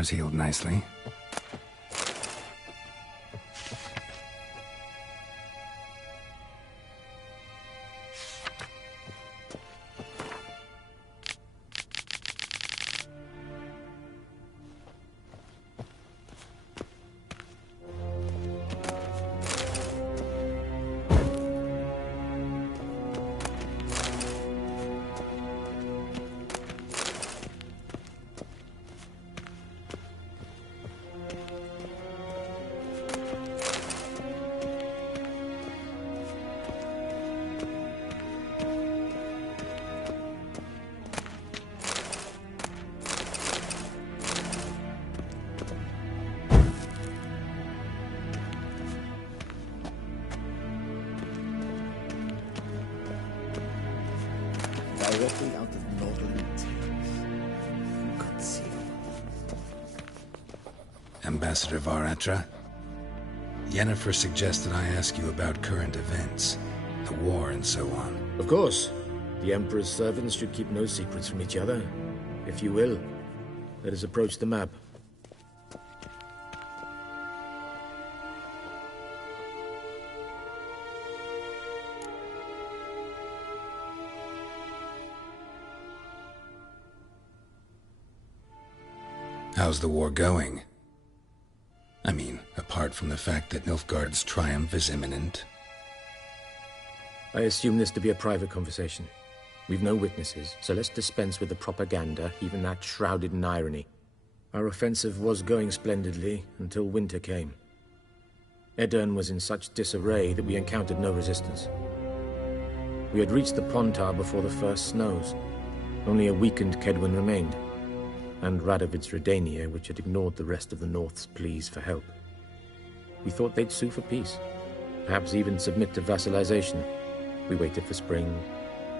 Scars healed nicely. Directly out of Northern Tales. Inconceivable. Ambassador Varatra, Yennefer suggested I ask you about current events, the war and so on. Of course. The Emperor's servants should keep no secrets from each other. If you will, let us approach the map. How's the war going? I mean, apart from the fact that Nilfgaard's triumph is imminent. I assume this to be a private conversation. We've no witnesses, so let's dispense with the propaganda, even that shrouded in irony. Our offensive was going splendidly until winter came. Aedirn was in such disarray that we encountered no resistance. We had reached the Pontar before the first snows. Only a weakened Kaedwen remained, and Radovid's Redania, which had ignored the rest of the North's pleas for help. We thought they'd sue for peace, perhaps even submit to vassalization. We waited for spring,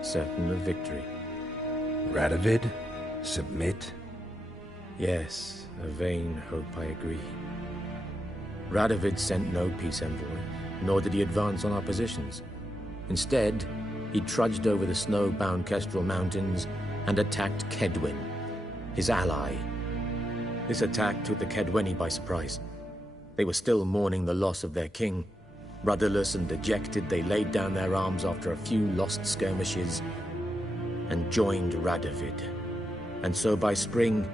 certain of victory. Radovid? Submit? Yes, a vain hope, I agree. Radovid sent no peace envoy, nor did he advance on our positions. Instead, he trudged over the snow-bound Kestrel Mountains and attacked Kaedwen, his ally. This attack took the Kaedweni by surprise. They were still mourning the loss of their king. Rudderless and dejected, they laid down their arms after a few lost skirmishes and joined Radovid. And so by spring,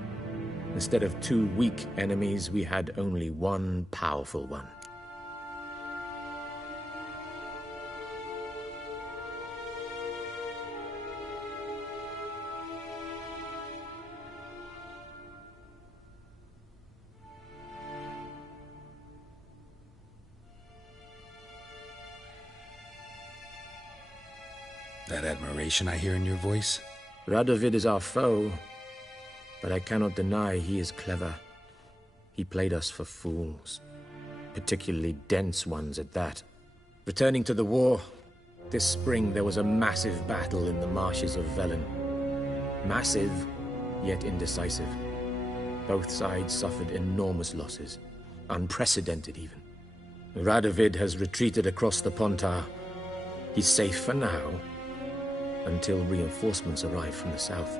instead of two weak enemies, we had only one powerful one. That admiration I hear in your voice? Radovid is our foe, but I cannot deny he is clever. He played us for fools, particularly dense ones at that. Returning to the war, this spring there was a massive battle in the marshes of Velen. Massive, yet indecisive. Both sides suffered enormous losses, unprecedented even. Radovid has retreated across the Pontar. He's safe for now, until reinforcements arrive from the south.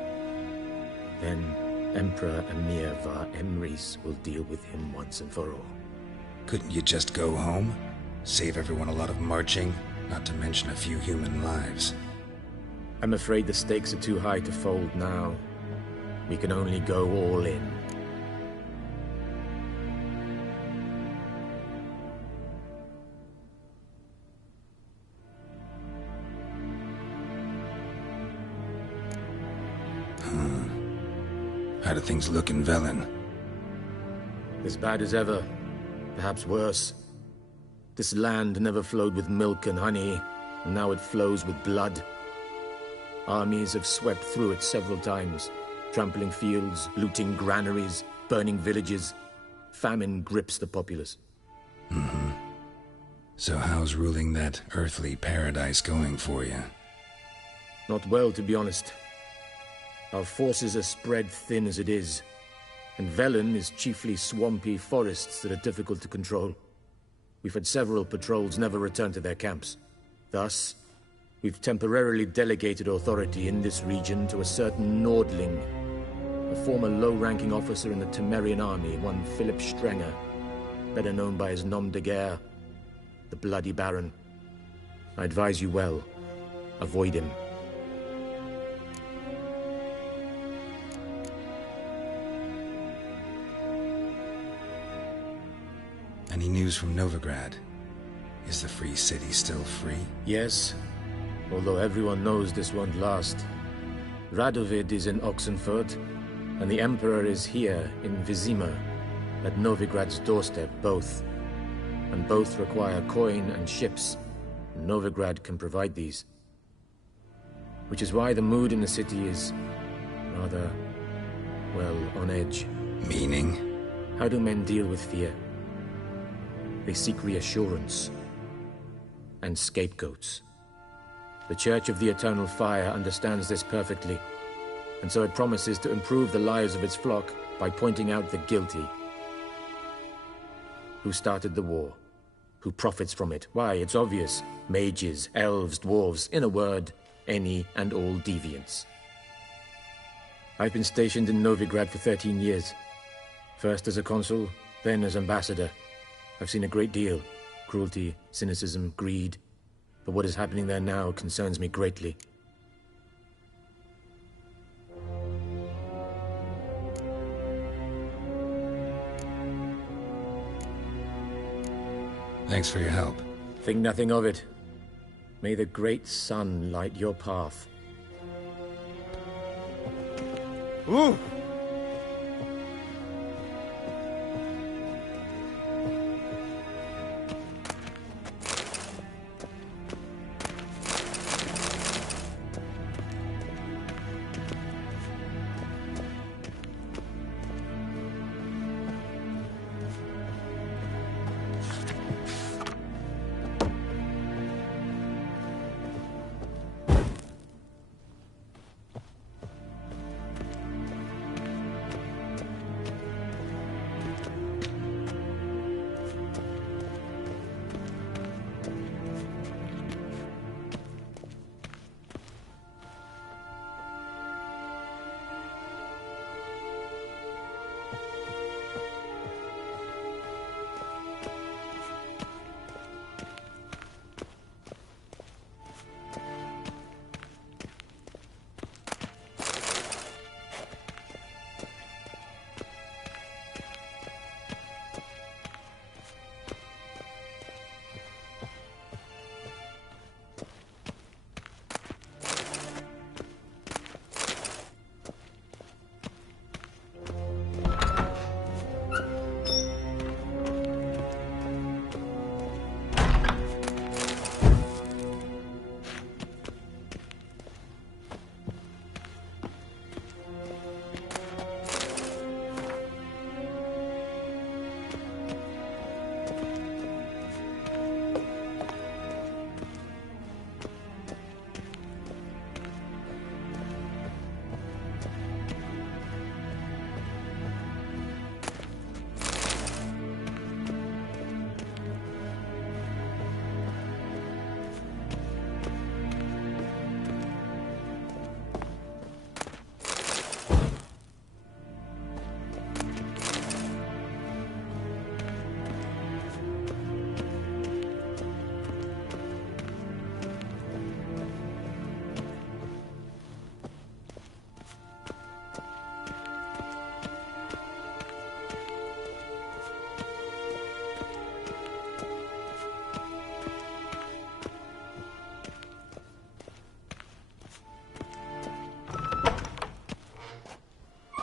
Then Emperor Emhyr var Emreis will deal with him once and for all. Couldn't you just go home? Save everyone a lot of marching, not to mention a few human lives. I'm afraid the stakes are too high to fold now. We can only go all in. How do things look in Velen? As bad as ever, perhaps worse. This land never flowed with milk and honey, and now it flows with blood. Armies have swept through it several times, trampling fields, looting granaries, burning villages. Famine grips the populace. So how's ruling that earthly paradise going for you? Not well, to be honest. Our forces are spread thin as it is, and Velen is chiefly swampy forests that are difficult to control. We've had several patrols never return to their camps. Thus, we've temporarily delegated authority in this region to a certain Nordling, a former low-ranking officer in the Temerian army, one Philip Strenger, better known by his nom de guerre, the Bloody Baron. I advise you well. Avoid him. Any news from Novigrad? Is the Free City still free? Yes, although everyone knows this won't last. Radovid is in Oxenfurt, and the Emperor is here in Vizima, at Novigrad's doorstep, both. And both require coin and ships. Novigrad can provide these. Which is why the mood in the city is rather, well, on edge. Meaning? How do men deal with fear? They seek reassurance and scapegoats. The Church of the Eternal Fire understands this perfectly, and so it promises to improve the lives of its flock by pointing out the guilty. Who started the war? Who profits from it? Why, it's obvious. Mages, elves, dwarves, in a word, any and all deviants. I've been stationed in Novigrad for 13 years. First as a consul, then as ambassador. I've seen a great deal. Cruelty, cynicism, greed. But what is happening there now concerns me greatly. Thanks for your help. Think nothing of it. May the great sun light your path. Ooh!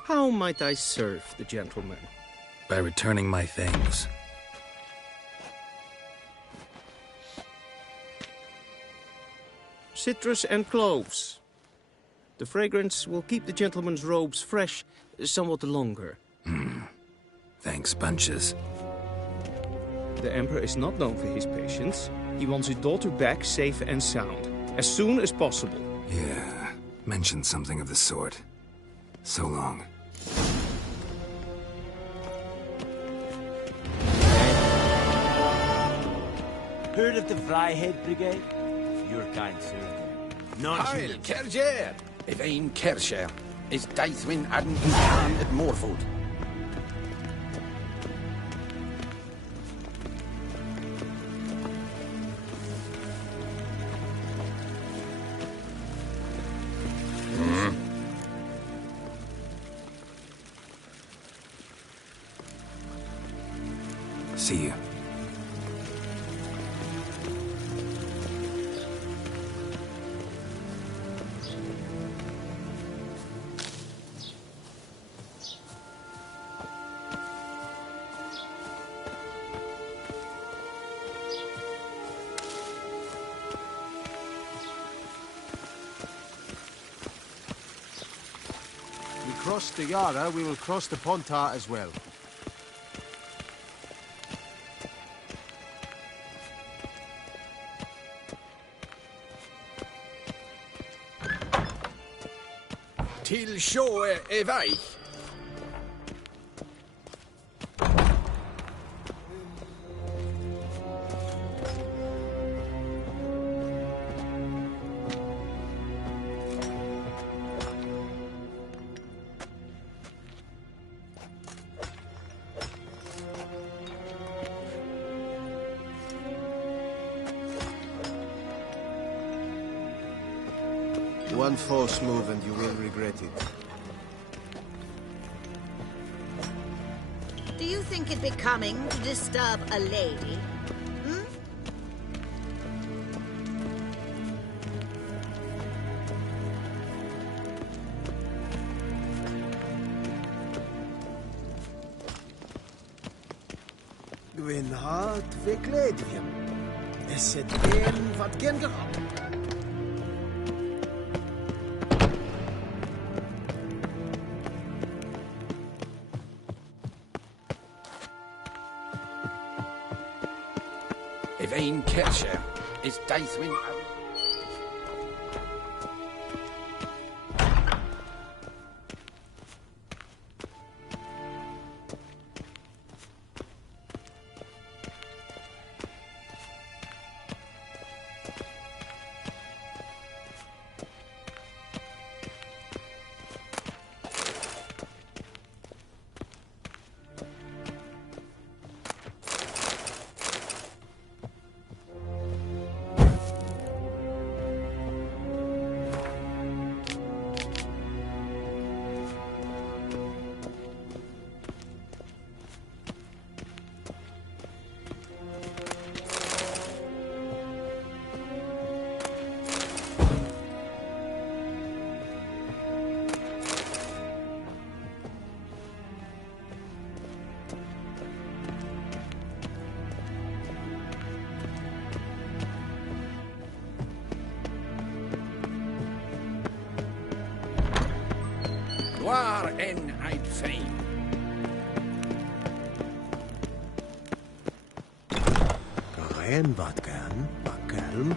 How might I serve the gentleman? By returning my things. Citrus and cloves. The fragrance will keep the gentleman's robes fresh somewhat longer. Thanks, bunches. The Emperor is not known for his patience. He wants his daughter back safe and sound, as soon as possible. Yeah, mentioned something of the sort. So long. Heard of the Fryhead Brigade? Your kind served. None Heil Kerjer! Evain Kersher. is Daithwyn Adden Khan at Morford. See you. We crossed the Yara, we will cross the Pontar as well. Till sjå är väg. One false move and you will regret it. Do you think it becoming to disturb a lady? Hmm? Gwynhard Vekledvium. Es het een wat gen gehad. Yvain Kercher is Daithwyn Adden. Waar en Eidfein. Karen wat kan, bakkelm.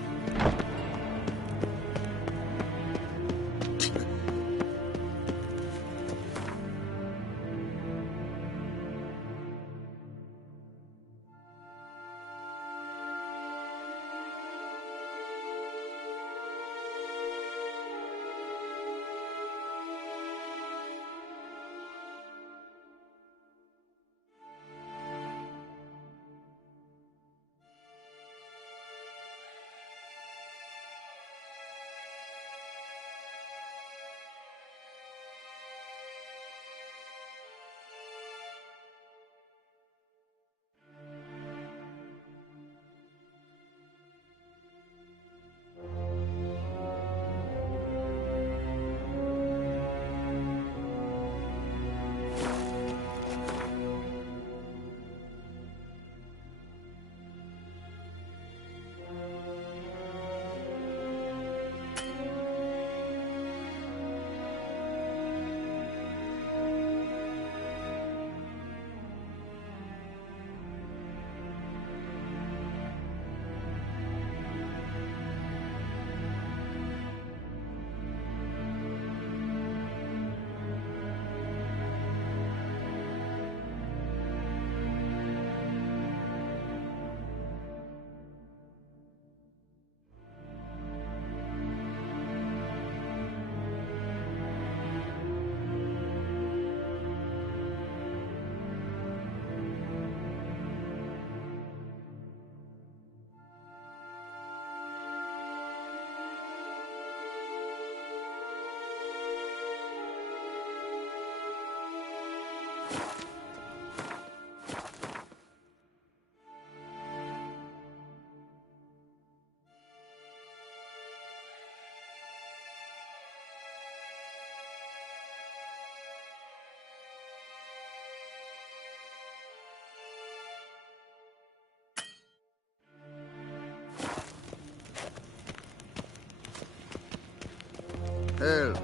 Hell.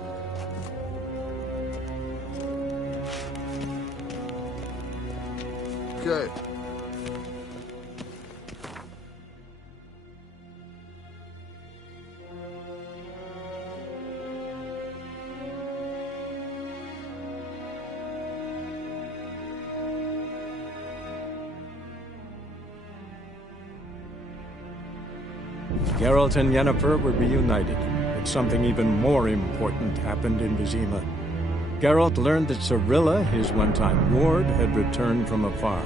Okay. Geralt and Yennefer were reunited, but something even more important happened in Vizima. Geralt learned that Cirilla, his one-time ward, had returned from afar,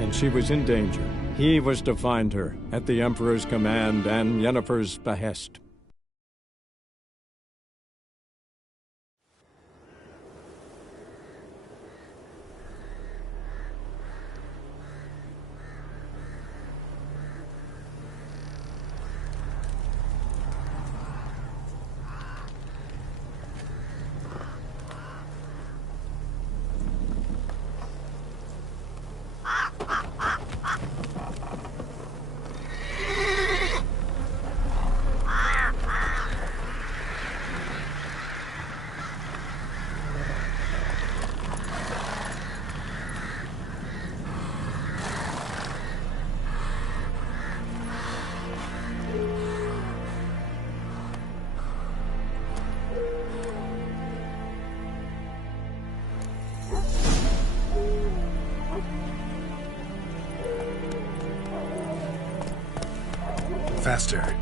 and she was in danger. He was to find her, at the Emperor's command and Yennefer's behest. Faster.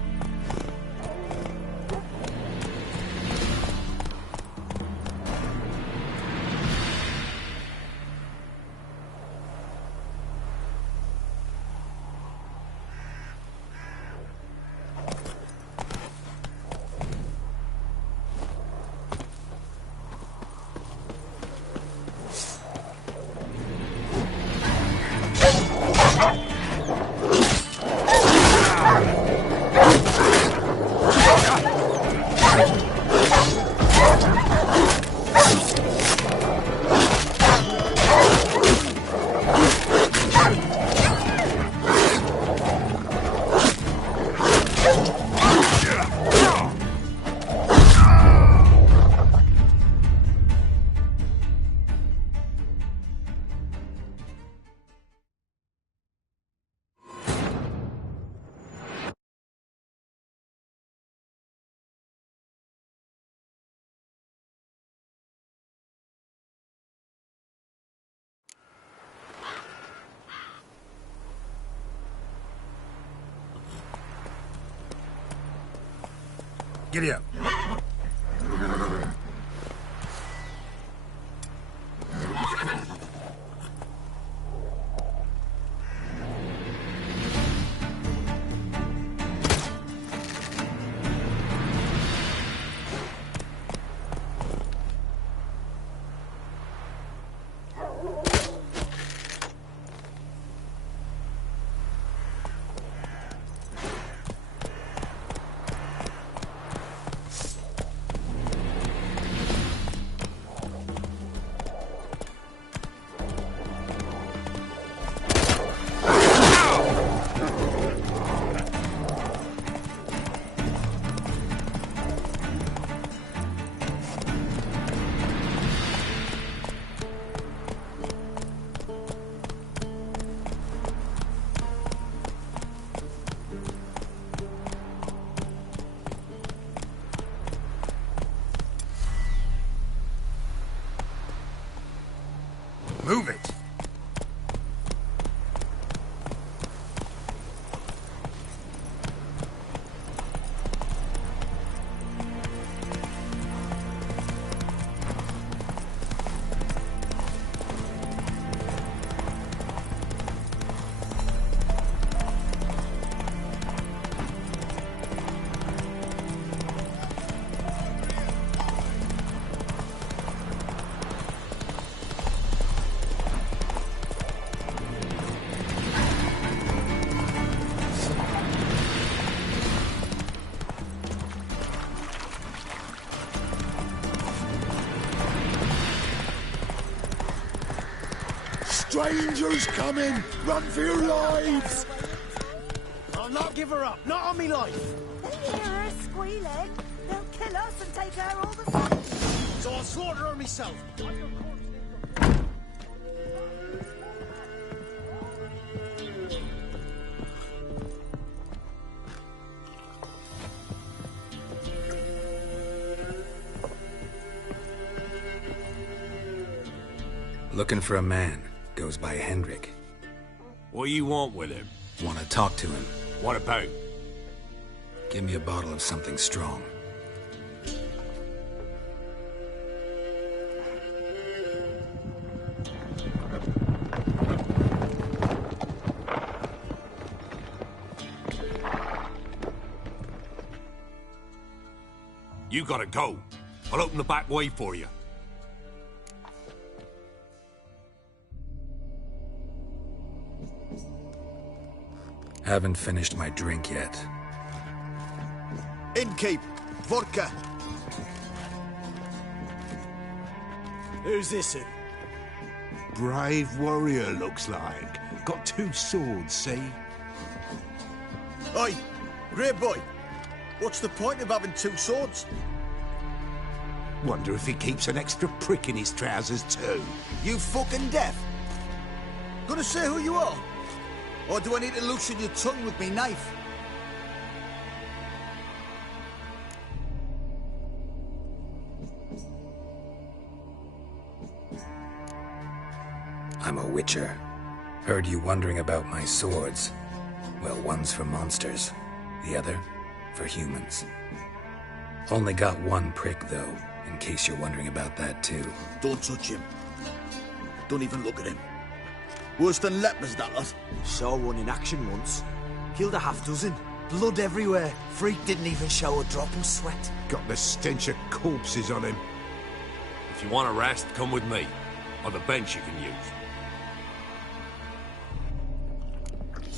Giddy up. Move it! Strangers coming! Run for your lives! I'll not give her up. Not on me life. They hear her squealing. They'll kill us and take her all the same. So I'll slaughter her myself. Looking for a man. Goes by Hendrik. What do you want with him? Want to talk to him. What about? Give me a bottle of something strong. You gotta go. I'll open the back way for you. Haven't finished my drink yet. Innkeep. Vodka. Who's this in? Brave warrior, looks like. Got 2 swords, see? Oi, grey boy. What's the point of having 2 swords? Wonder if he keeps an extra prick in his trousers, too. You fucking deaf? Gonna say who you are? Or do I need to loosen your tongue with me knife? I'm a witcher. Heard you wondering about my swords. Well, one's for monsters, the other for humans. Only got 1 prick, though, in case you're wondering about that, too. Don't touch him. Don't even look at him. Worse than lepers, that lot. Saw one in action once. Killed a half-dozen. Blood everywhere. Freak didn't even show a drop of sweat. Got the stench of corpses on him. If you want a rest, come with me. On the bench you can use.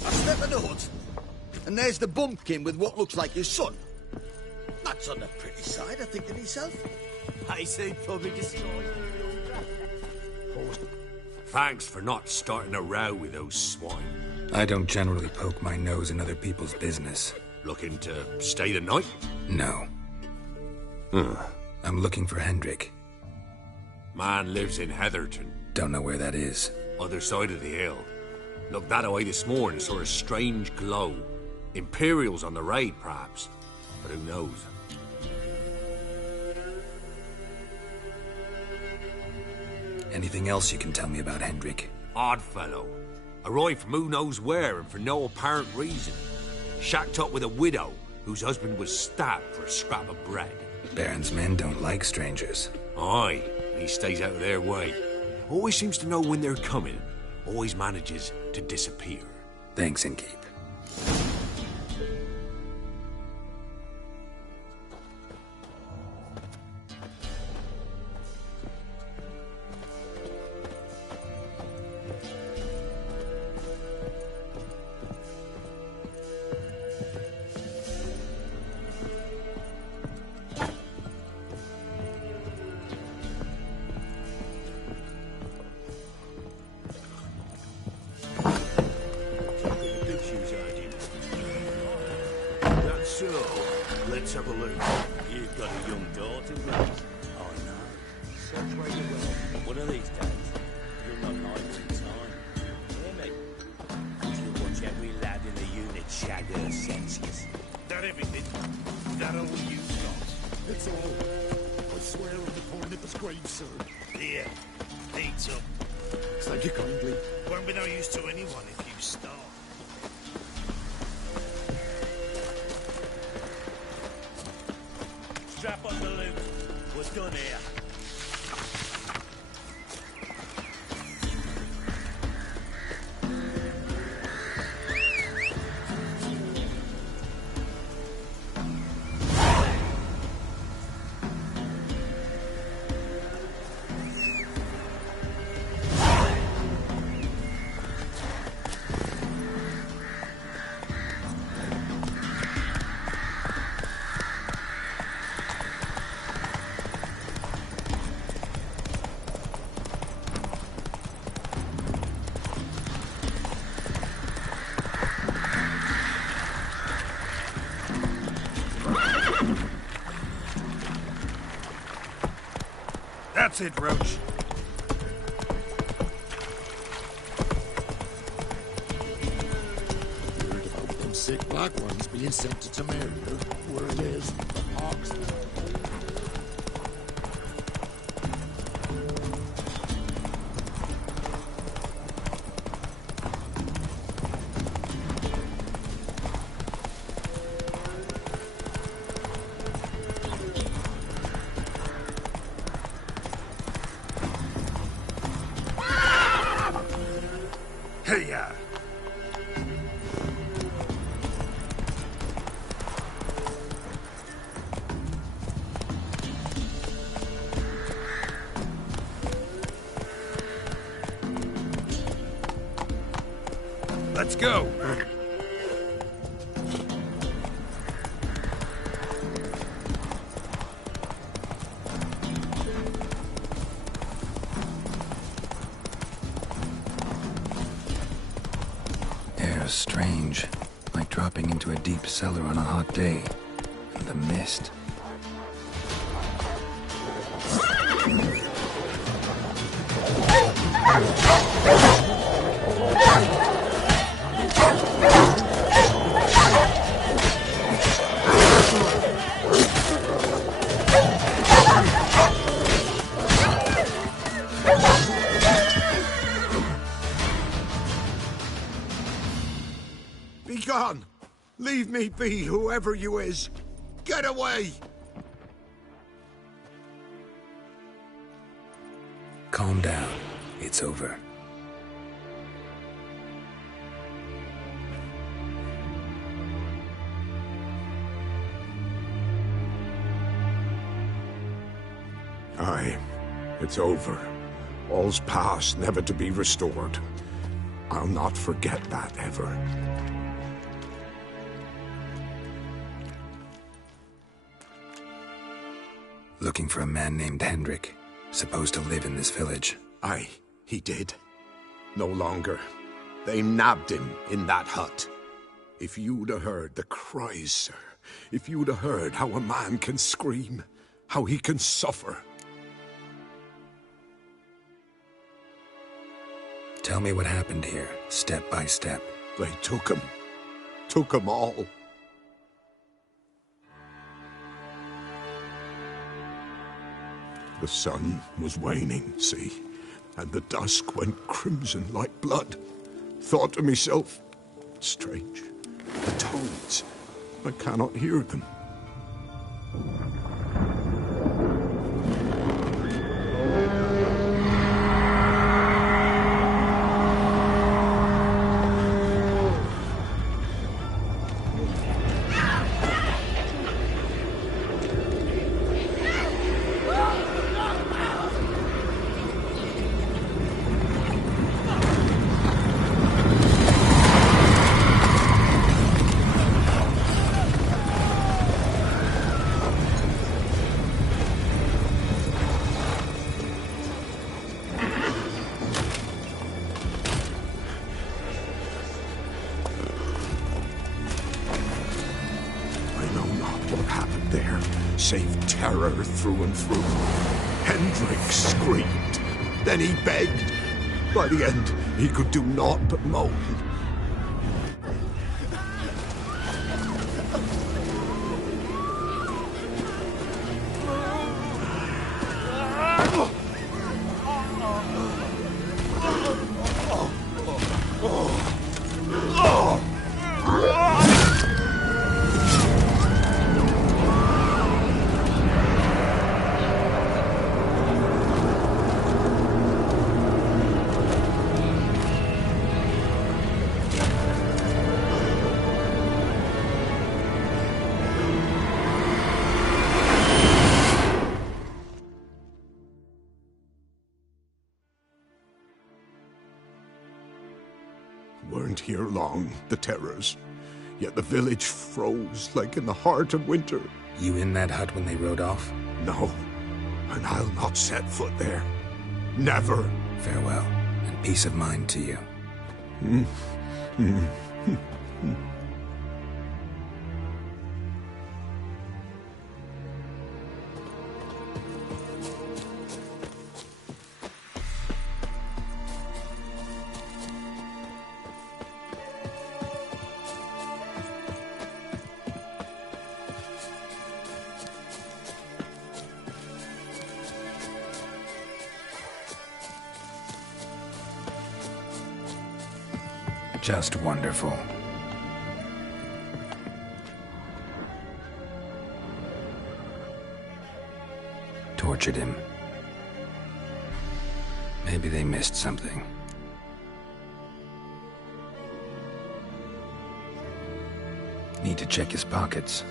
I step in the hut, and there's the bumpkin with what looks like his son. That's on the pretty side, I think to myself. I say probably destroyed. Thanks for not starting a row with those swine. I don't generally poke my nose in other people's business. Looking to stay the night? No. I'm looking for Hendrik. Man lives in Heatherton. Don't know where that is. Other side of the hill. Looked that away this morning, saw a strange glow. Imperials on the raid, perhaps. But who knows? Anything else you can tell me about Hendrik? Odd fellow. Arrived from who knows where and for no apparent reason. Shacked up with a widow whose husband was stabbed for a scrap of bread. Baron's men don't like strangers. Aye, he stays out of their way. Always seems to know when they're coming. Always manages to disappear. Thanks, Innkeep. So, let's have a look. You've got a young daughter, Grace. I know. Such way to go. One of these days, you'll not nights in time. Hear me? You watch every lad in the unit shag her senses. That everything? That all you've got? It's all. I swear on the poor Nipper's grave, sir. Here, eat up. Thank you kindly. Won't be no use to anyone if you starve. Strap on the loot. We're done here. Spotted, Roach. Heard about them sick black ones being sent to Temeria, where it is, the Hawks. Hey-ya! Let's go! Air's strange, like dropping into a deep cellar on a hot day. And the mist. Be gone! Leave me be, whoever you is! Get away! Calm down. It's over. Aye, it's over. All's past, never to be restored. I'll not forget that ever. Looking for a man named Hendrik, supposed to live in this village. Aye, he did. No longer. They nabbed him in that hut. If you'd have heard the cries, sir, if you'd have heard how a man can scream, how he can suffer. Tell me what happened here, step by step. They took him. Took him all. The sun was waning, see, and the dusk went crimson like blood. Thought to myself, strange, the toads, I cannot hear them. Save terror through and through. Hendrik screamed. Then he begged. By the end, he could do naught but moan. Weren't here long, the terrors. Yet the village froze like in the heart of winter. You in that hut when they rode off? No, and I'll not set foot there. Never. Farewell, and peace of mind to you. Just wonderful. Tortured him. Maybe they missed something. Need to check his pockets.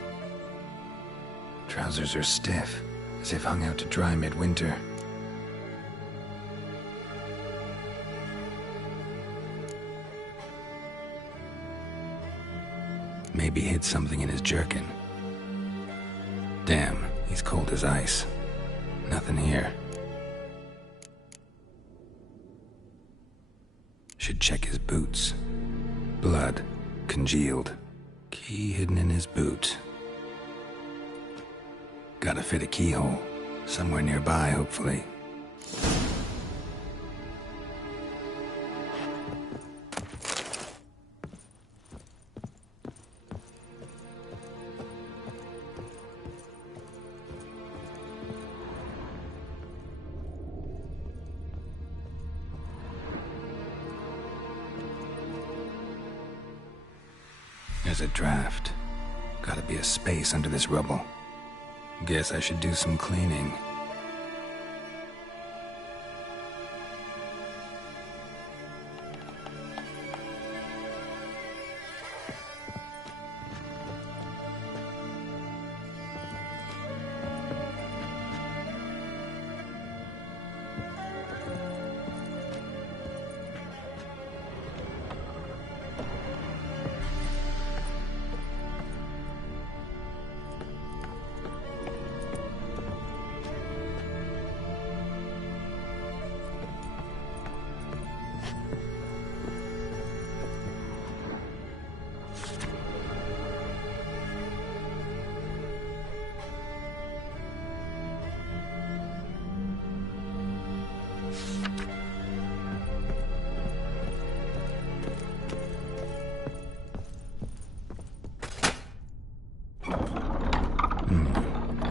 Trousers are stiff, as if hung out to dry midwinter. Maybe hid something in his jerkin. Damn, he's cold as ice. Nothing here. Should check his boots. Blood, congealed. Key hidden in his boot. Gotta fit a keyhole. Somewhere nearby, hopefully. There's a draft. Gotta be a space under this rubble. Guess I should do some cleaning.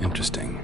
Interesting.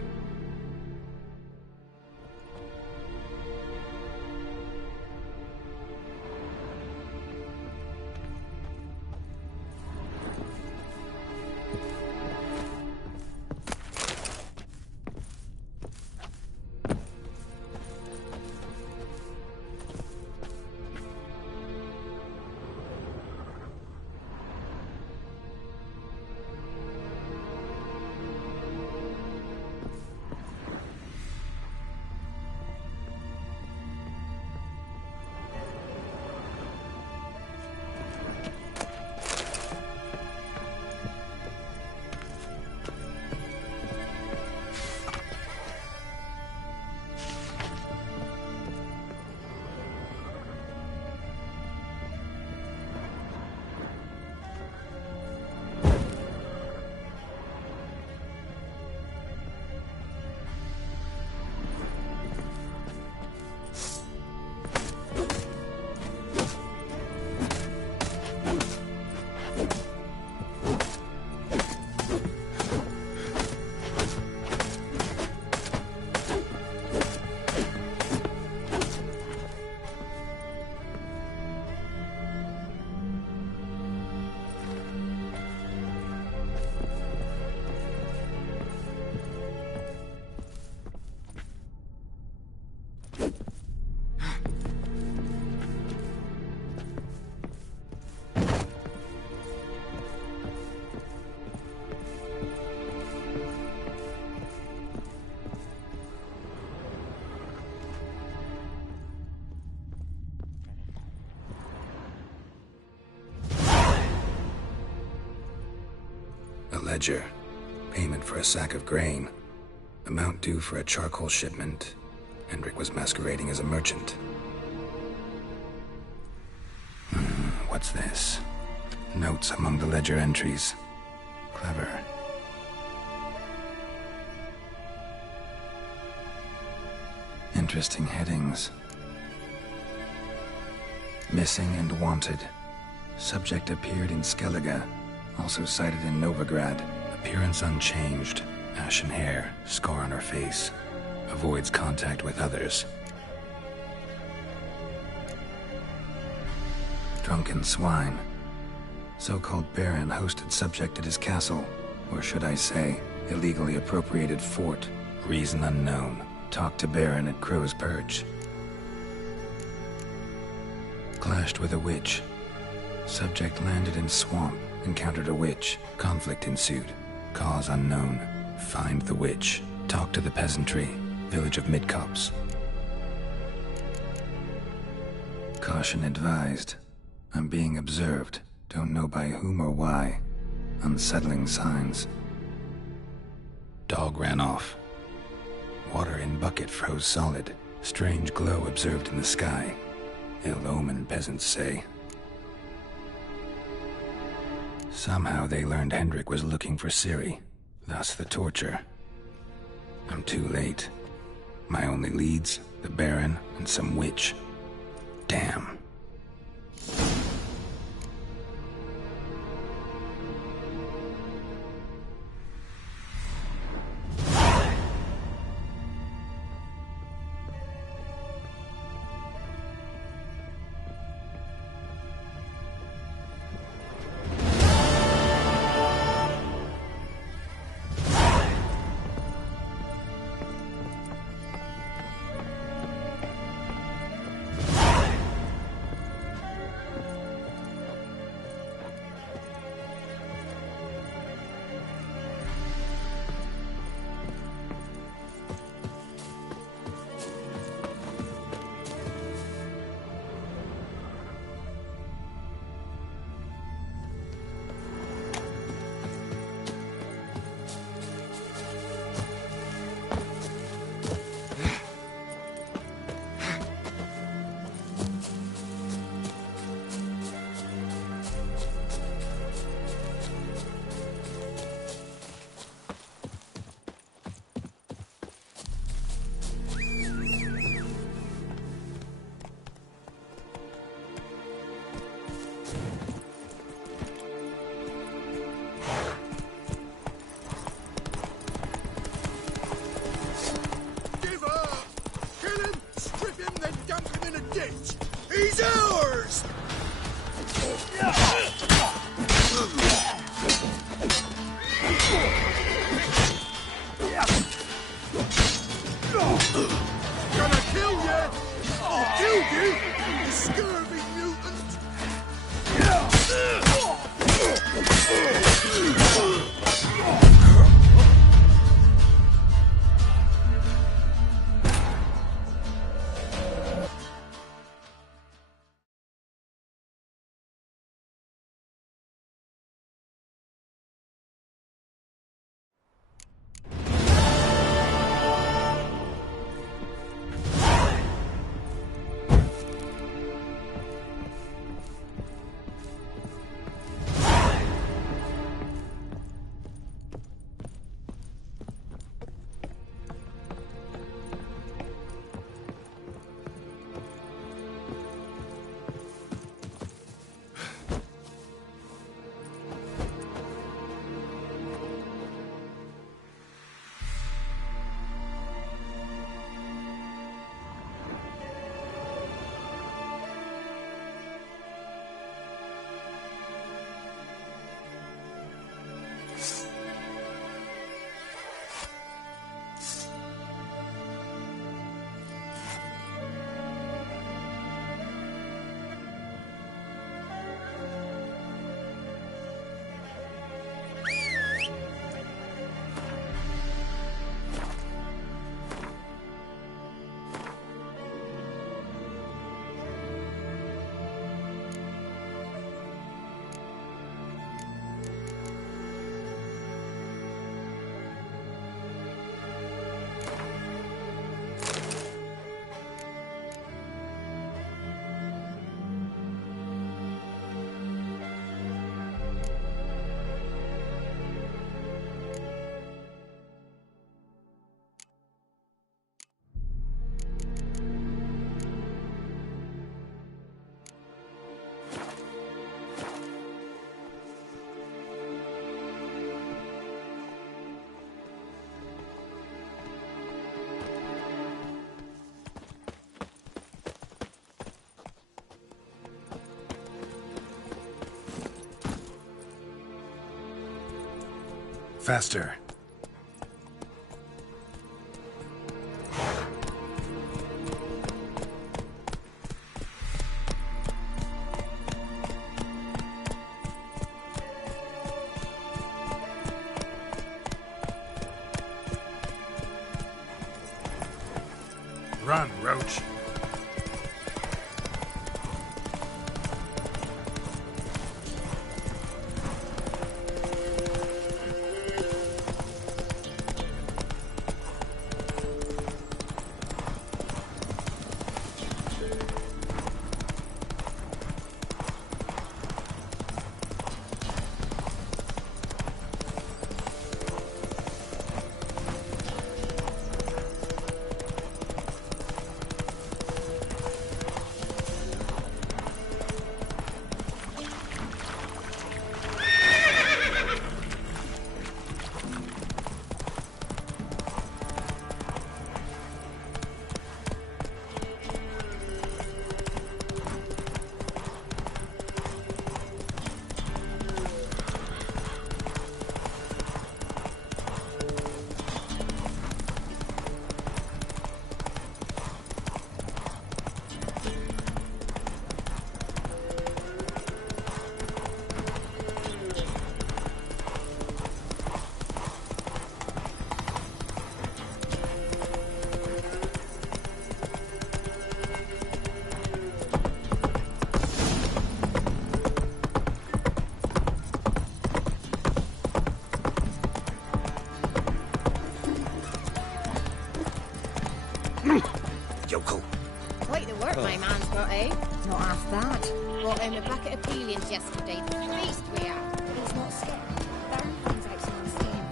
Ledger. Payment for a sack of grain. Amount due for a charcoal shipment. Hendrik was masquerading as a merchant. What's this? Notes among the ledger entries. Clever. Interesting headings. Missing and wanted. Subject appeared in Skellige. Also sighted in Novigrad. Appearance unchanged. Ashen hair, scar on her face. Avoids contact with others. Drunken swine. So-called Baron hosted subject at his castle, or should I say, illegally appropriated fort. Reason unknown. Talked to Baron at Crow's Perch. Clashed with a witch. Subject landed in swamp, encountered a witch. Conflict ensued. Cause unknown. Find the witch. Talk to the peasantry. Village of Midcopse. Caution advised. I'm being observed. Don't know by whom or why. Unsettling signs. Dog ran off. Water in bucket froze solid. Strange glow observed in the sky. Ill omen, peasants say. Somehow they learned Hendrik was looking for Ciri. Thus the torture. I'm too late. My only leads, the Baron and some witch. Damn. He's ours! Gonna kill you! Killed you! You scurvy mutant! Faster. Run, Roach. Yoko. Quite the work my man's got, eh? Not half bad. Brought home a bucket of peelings yesterday. Beast we are. But he's not scared. Baron finds out someone's stealing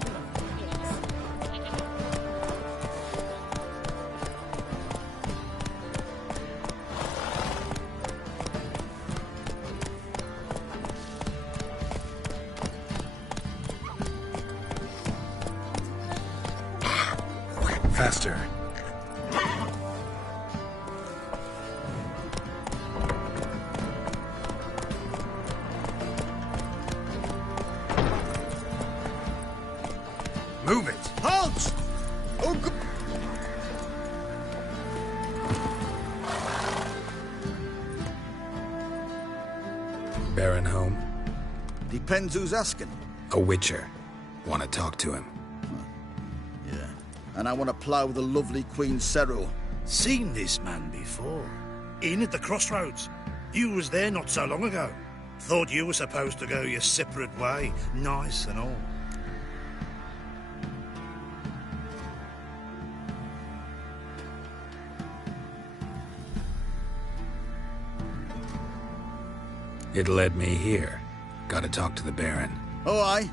Faster. Move it! Halt! Oh, Baron home? depends who's asking. A witcher. Want to talk to him. Yeah. And I want to plough the lovely Queen Cero. Seen this man before. In at the crossroads. You was there not so long ago. Thought you were supposed to go your separate way, nice and all. It led me here. Gotta talk to the Baron. Oh, aye?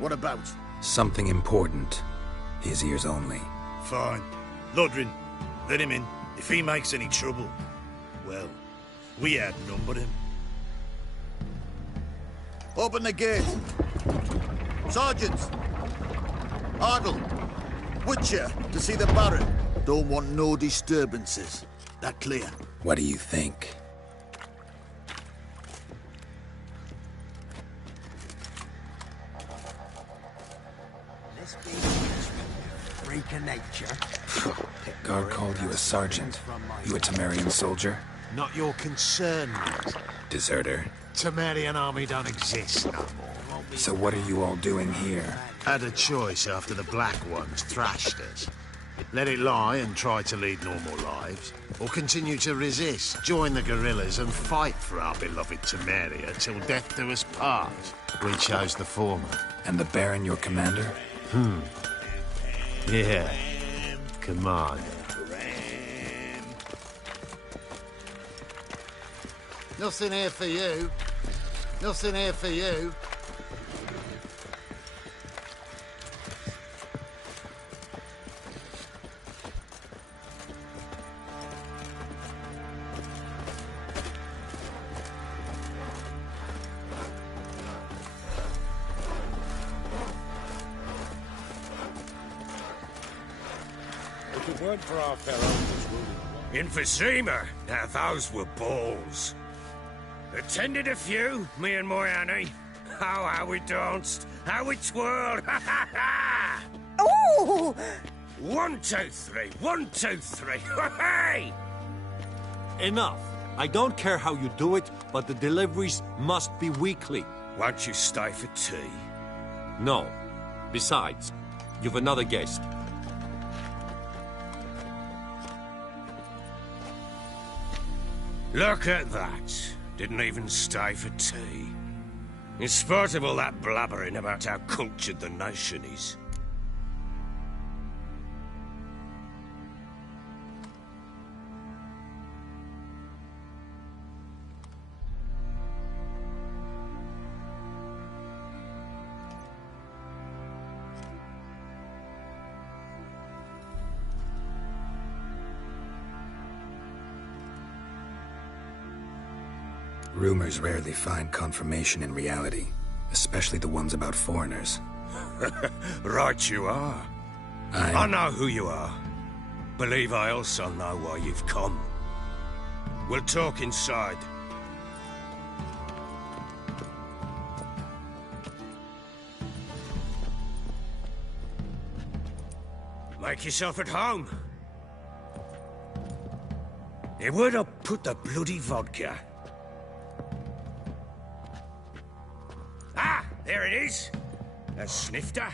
What about? Something important. His ears only. Fine. Lodrin, let him in. If he makes any trouble, well, we outnumber him. Open the gate. Sergeants! Ardle! Witcher, to see the Baron. Don't want no disturbances. That clear? What do you think? Freak of nature. Guard called you a sergeant. You a Temerian soldier? Not your concern, mate. Deserter. Temerian army don't exist no more. So what are you all doing here? Had a choice after the Black Ones thrashed us. Let it lie and try to lead normal lives, or continue to resist, join the guerrillas and fight for our beloved Temeria till death do us part. We chose the former. And the Baron your commander? Yeah. Commander. Nothing here for you. Nothing here for you. If it weren't for our fellows, Emphysema. Now those were balls. Attended a few, me and my Annie. Oh, how we danced, how we twirled. Ha ha ha! Ooh! 1, 2, 3. 1, 2, 3. Hey! Enough. I don't care how you do it, but the deliveries must be weekly. Won't you stay for tea? No. Besides, you've another guest. Look at that. Didn't even stay for tea. In spite of all that blabbering about how cultured the nation is. Rumors rarely find confirmation in reality, especially the ones about foreigners. Right you are. I know who you are. Believe I also know why you've come. We'll talk inside. Make yourself at home. Hey, where'd I put the bloody vodka? Ah, there it is. A snifter.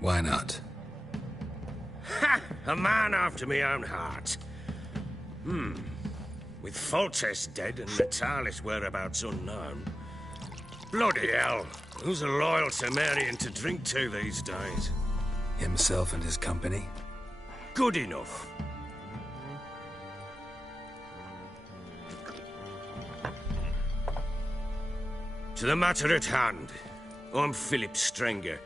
Why not? Ha! A man after my own heart. With Foltest dead and Natalis' whereabouts unknown. Bloody hell. Who's a loyal Temerian to drink to these days? Himself and his company? Good enough. To the matter at hand. I'm Philip Strenger.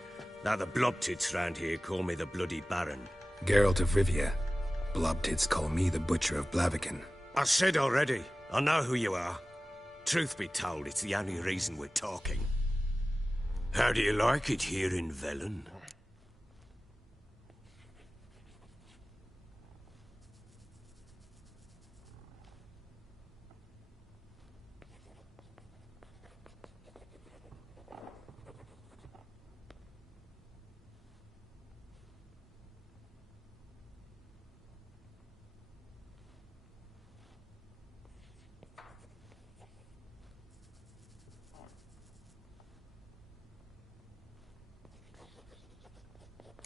Now the Blobtits round here call me the Bloody Baron. Geralt of Rivia. Blobtits call me the Butcher of Blaviken. I said already, I know who you are. Truth be told, it's the only reason we're talking. How do you like it here in Velen?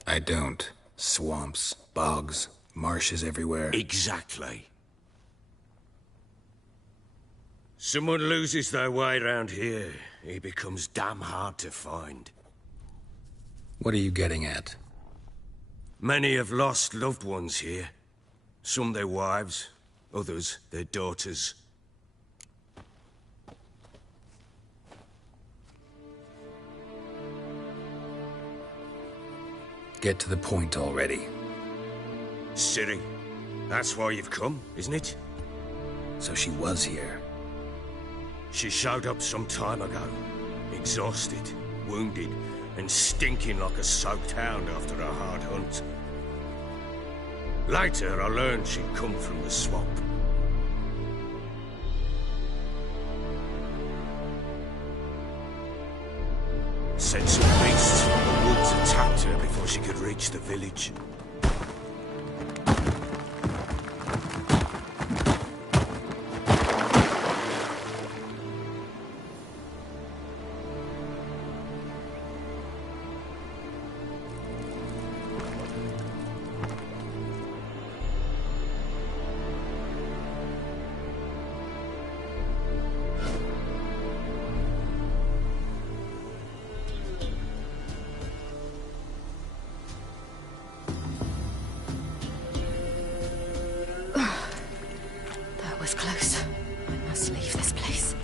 I don't. Swamps, bogs, marshes everywhere. Exactly. Someone loses their way around here, he becomes damn hard to find. What are you getting at? Many have lost loved ones here. Some their wives, others their daughters. Get to the point already. Ciri, that's why you've come, isn't it? So she was here. She showed up some time ago. Exhausted, wounded, and stinking like a soaked hound after a hard hunt. Later, I learned she'd come from the swamp. Said some beasts from the woods attacked her before she could reach the village. That was close. I must leave this place.